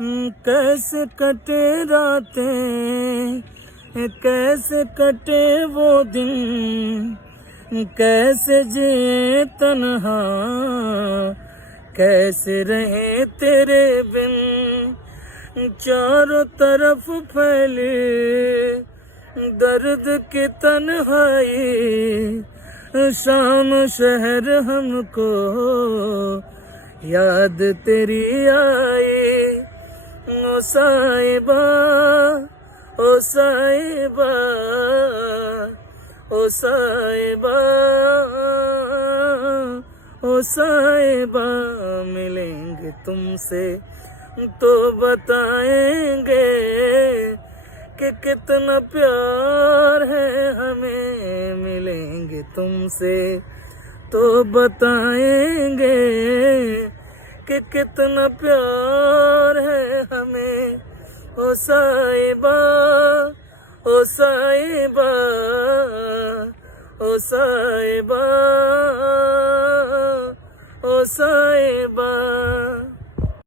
कैसे कटे रातें, कैसे कटे वो दिन, कैसे जिए तन्हा, कैसे रहे तेरे बिन। चारों तरफ फैले दर्द की तन्हाई, शाम शहर हमको याद तेरी आई। ओ साहिबा, ओ साहिबा, ओ साहिबा, ओ साहिबा, मिलेंगे तुमसे तो बताएंगे कि कितना प्यार है हमें। मिलेंगे तुमसे तो बताएंगे कि कितना प्यार है हमें। ओ साहिबा, ओ साहिबा, ओ साहिबा, ओ साहिबा।